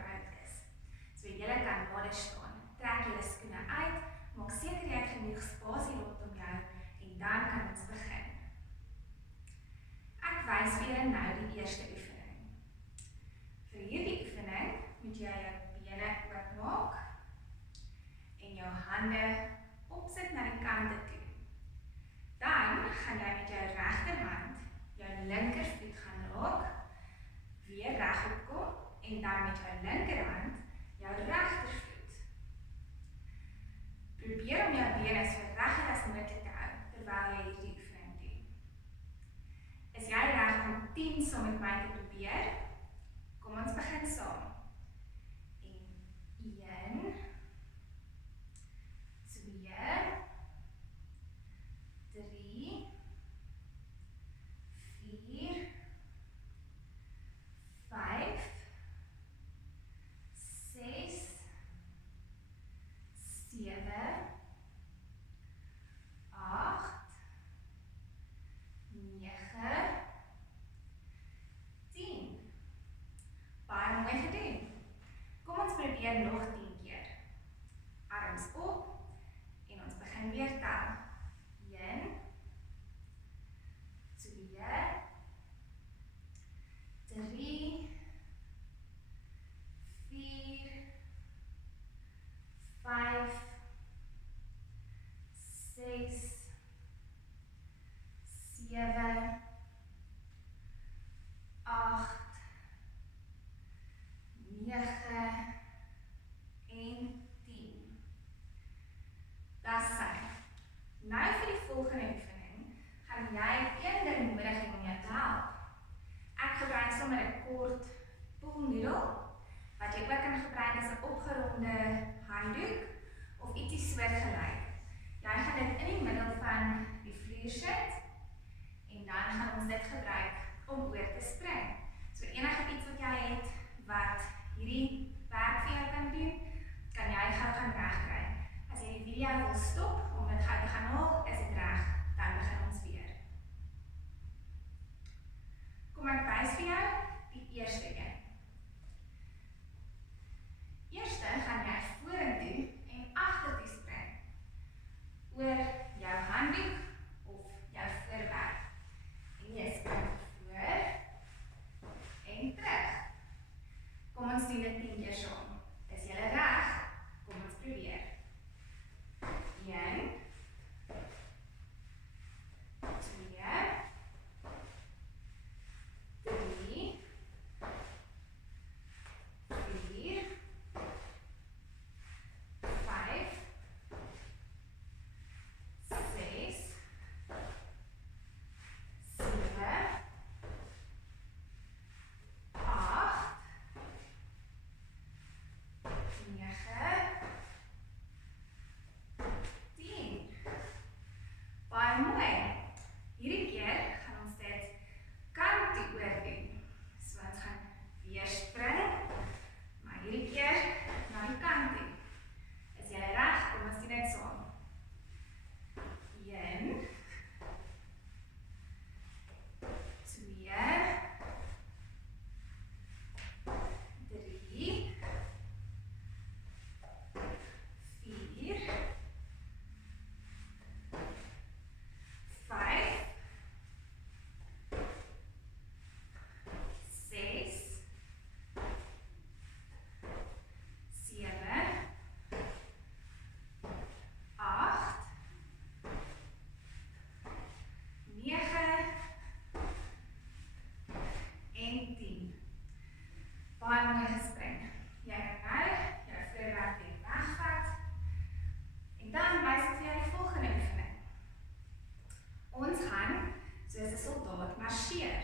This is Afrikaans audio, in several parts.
groot is. So julle kan nader staan, trek julle skoene uit, maak seker jy het genoeg spasie rondom jou en dan kan ons begin. Ek wys vir julle nou die eerste oefening. Vir hierdie oefening moet jy jou bene oopmaak en jou hande opsit na die kante toe. Dan gaan jy met jou regterhand jou linkervoet gaan raak, weer regop kom en dan met jou linkerhand jou regtervoet. Probeer om jou bene so reg as moontlik te hou terwyl jy hierdie oefening doen. Is jy reg om 10 saam met my te probeer? Kom ons begin saam. En 1, 2, 3, 4, 5, 6, 7, 8, 9, 10. Baie mooi gedoen. Kom ons probeer nog 10 keer. Arms op en ons begin weer tel. 1, 2, 3, 4, 5, 6, 7, 8, 9 en 10. Dis sy. Nou vir die volgende oefening gaan jy een ding nodig hê om jou te help. Ek gebruik sommer 'n kort poolnoedel wat jy ook kan gebruik as 'n opgeronde handdoek of ietsie soortgelyk. Jy gaan dit in die middel van die vloer sit en dan gaan ons dit gebruik om oor te spring. So enige iets wat jy het wat hierdie werk vir jou kan doen, kan jy gou gaan regkry. As jy die video wil stop om dit gou te gaan haal, is dit reg, dan begin ons weer. Kom ek wys vir jou die eerste een. Eerste gaan jy vorentoe en agtertoe spring oor jou handdoek of jou voorwerp. En jy spring voor en terug. Kom ons doen dit 10 keer saam. Is julle reg? Kom ons probeer. 1, 2, 3, 4, 5, 6, 7, 8, 9, 10. Baie mooi. Hierdie keer gaan ons dit kant toe oor doen. So ons gaan weer spring, maar hierdie keer na die kant toe. Is julle reg? Kom ons doen dit saam. 1, 2, 3, 4, 5, 6, 7, 8, 9 en 10. Baie mooi gespring. Jy kan nou jou voorwerp weer wegvat. En dan wys ek vir jou die volgende oefening. Ons gaan soos 'n soldaat marseer.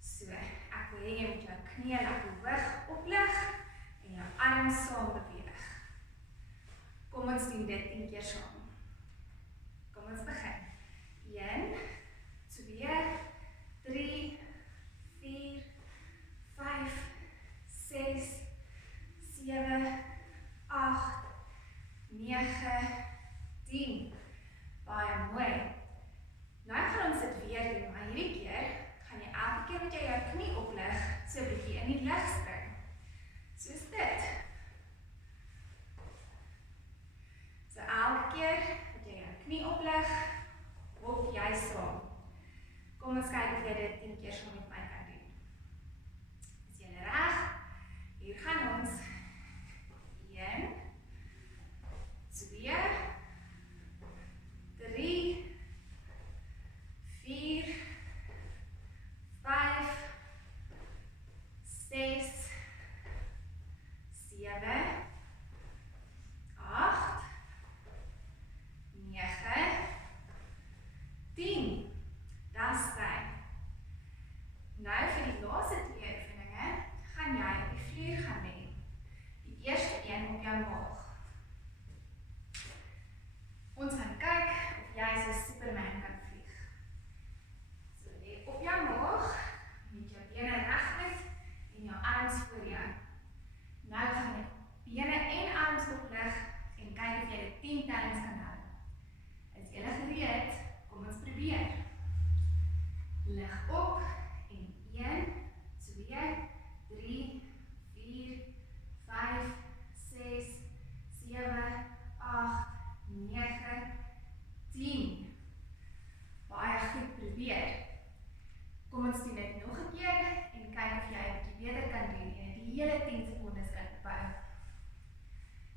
So, ek wil hê jy moet jou knieë lekker hoog oplig en jou arms saam beweeg. Kom ons doen dit 10 keer saam. Kom ons begin. 1, 2, 3, 4, 5, 6, 7, 8, 9, 10. Baie mooi. Nou gaan ons dit weer doen, maar hierdie keer gaan jy elke keer met jy jou knie oplig, so 'n bietjie in die lug spring. So hele 10 sekondes inbou.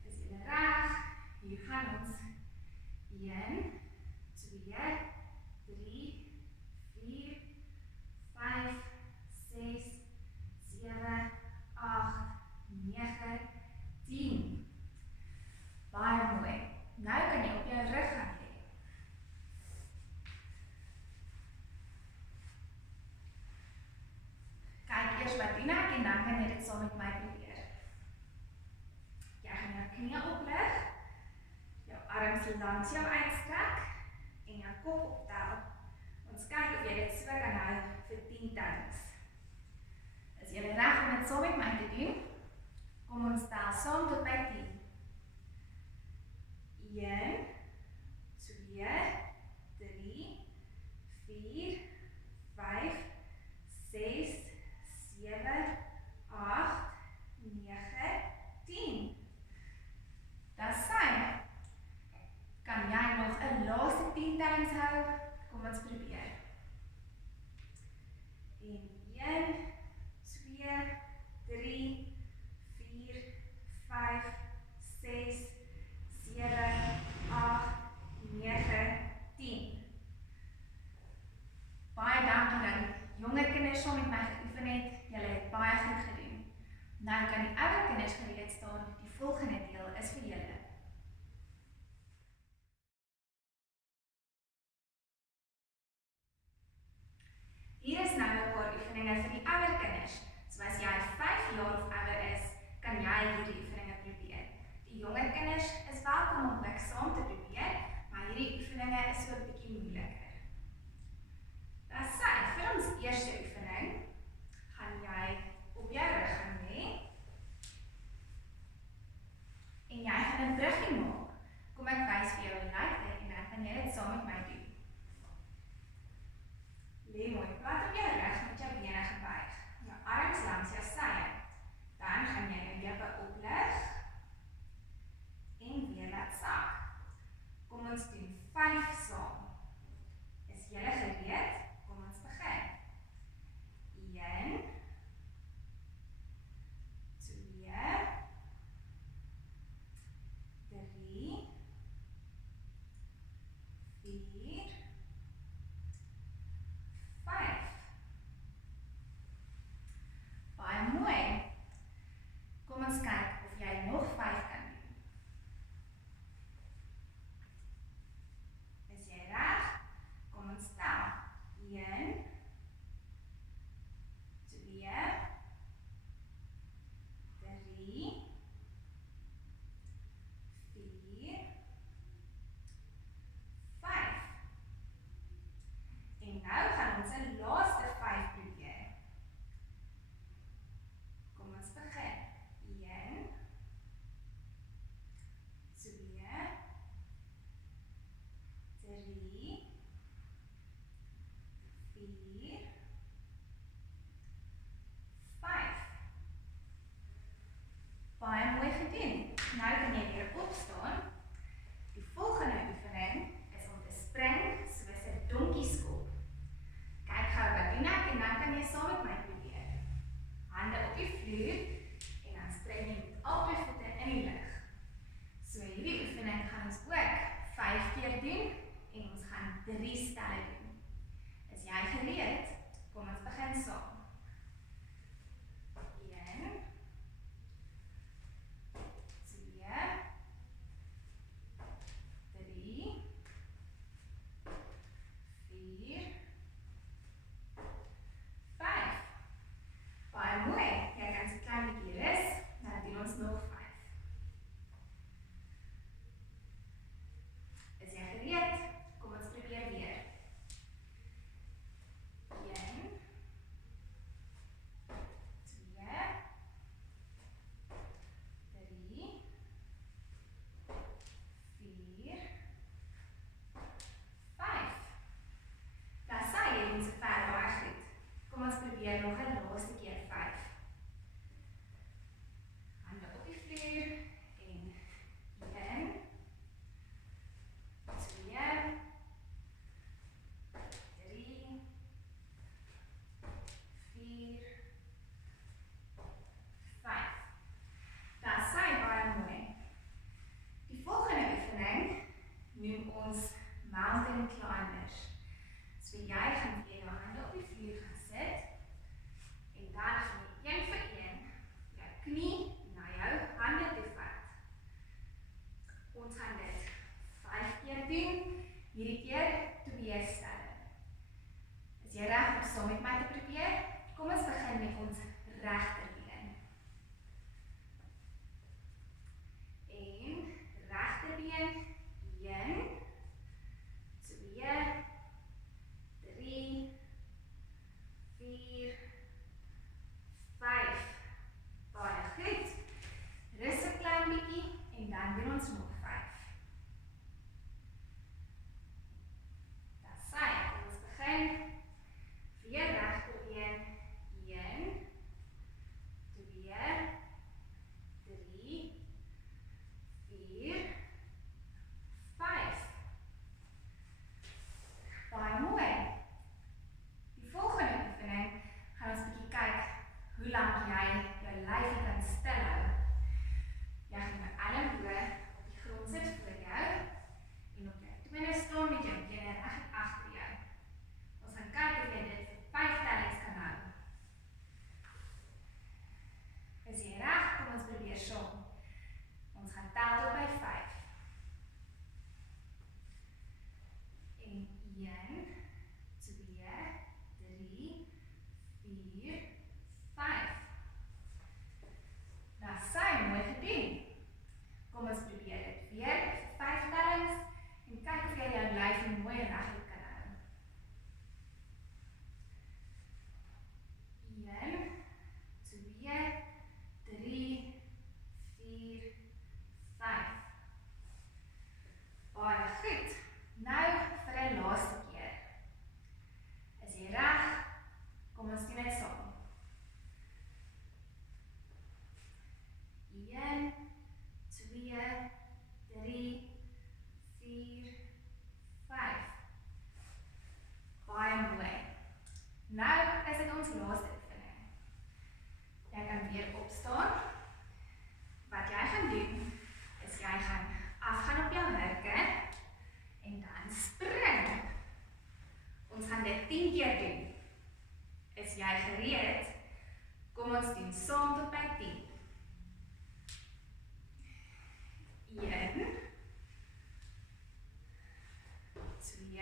Is julle reg? Hier gaan ons. 1, 2, 3, 4, 5, 6, 7, 8, 9, 10. Baie mooi. Nou kan jy op jou rug gaan lê. Kyk eers wat doen ek en dan kan jy dit saam met my probeer. Jy gaan jou knie oplig, jou arms langs jou uitstrek en jou kop optel. Ons kyk of jy dit so kan hou vir 10 tellings. Is jy reg om dit saam met my te doen? Kom ons tel saam tot by 10. 1, 2, 3, 4, 5, 6, 7, 8, 9, 10. Dis sy. Kan jy nog 'n laaste 10 tellings hou? Kom ons probeer. En 1, 2, 3, 4, 5, 6, 7, 8, 9, 10. Baie dankie dat jonger kinders saam met my geoefen het. Julle het baie goed gedoen. Nou kan die ouer kinders gereed staan. Die volgende deel is vir julle. Hier is nou 'n paar oefeninge vir die ouer kinders. So as jy 5 jaar of ouer is, kan jy hierdie oefeninge probeer. Die jonger kinders is welkom om ook saam te probeer, maar hierdie oefeninge is so 'n bietjie moeiliker. Dis sy, vir ons eerste oefening gaan jy op jou rug gaan lê en jy gaan 'n bruggie maak. Kom ek wys vir jou hoe lyk dit en dan kan jy dit saam met my doen. Lê mooi plat op jou rug met jou bene gebuig. Jou arms langs jou sye. Dan gaan jy jou heupe oplig en weer laat sak. Kom ons doen 5 saam. Is julle gereed? Kom ons begin. 1, 2, 3, 4, 5. Baie mooi. Kom ons kyk of jy nog 5 kan doen. Is jy reg? Kom ons tel. 1, 2, 3, 4, 5. En nou gaan ons 'n laaste 5 probeer. Kom ons begin. 1, 2, 3, 4, 5. Baie mooi gedoen. Nou kan jy weer opstaan. Die volgende oefening is om te spring soos 'n donkieskop. Kyk gou wat doen ek en dan kan jy saam met my probeer. Hande op die vloer en dan spring jy met albei voete in die lug. So hierdie oefening gaan ons ook 5 keer doen en ons gaan 3 stelle doen. Is jy gereed? Kom ons begin saam. 1, 2, 3, 4, 5. Baie mooi. Jy kan so klein regterbeen. En regterbeen, 1, 2, 3, 4, 5. Baie goed. Rus 'n klein bietjie en dan doen ons nog 5. Dis sy, kom ons begin. Weer regterbeen, 1, 2, 3, 4, 5. Baie mooi. Die volgende oefening gaan ons bietjie kyk hoe lank jy jou lyfie kan stil hou. Jy gaan jou elleboë op die grond sit voor jou en op jou tone staan met jou bene reg agter jou. Ons gaan kyk of jy dit vir 5 tellings kan hou. Is jy reg? Kom ons probeer saam. Ons gaan tel tot by 5. En 1, 2, 3, 4, 5. Dis sy, mooi gedoen. Kom ons probeer dit weer, 5 tellings, en kyk of jy jou lyfie mooi regop kan hou. 1, 2, 3, 4, 5. Baie goed. Nou vir 'n laaste keer. Is jy reg? Kom ons doen dit saam. 1, 2, 3, 4, 5. Baie mooi. Nou is dit ons laaste oefening. Jy kan weer opstaan. Wat jy gaan doen, is jy gaan afgaan op jou hurke en dan spring. Ons gaan dit 10 keer doen. Is jy gereed? Kom ons doen saam tot by 10. 1, 2,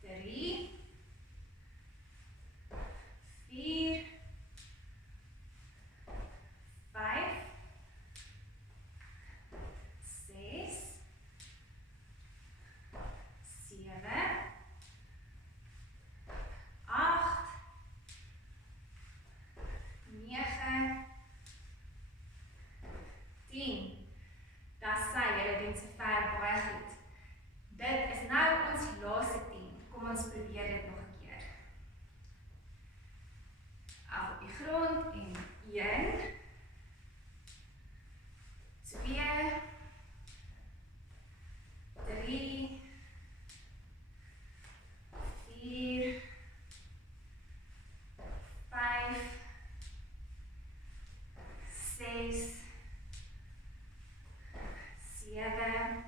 3, 4, 5, 6, 7, 8, 9, 10. Dis sy, julle doen sover baie goed. Dit is nou ons laaste 10. Kom ons probeer dit nog 'n keer. Af op die grond en 1, 2, 3, 4, 5, 6, 7,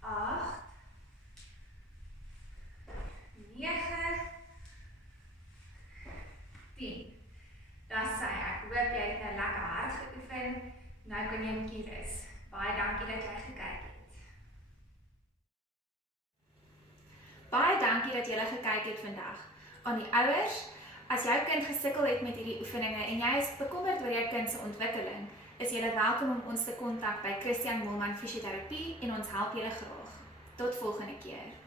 8, 9, 10. Dis sy, ek hoop jy het nou lekker hard geoefen. Nou kan jy 'n bietjie rus. Baie dankie dat jy gekyk het. Baie dankie dat julle gekyk het vandag. Aan die ouers, as jou kind gesukkel het met hierdie oefeninge en jy is bekommerd oor jou kind se ontwikkeling, is julle welkom om ons te kontak by Christian Moelman Fisioterapie en ons help julle graag. Tot volgende keer.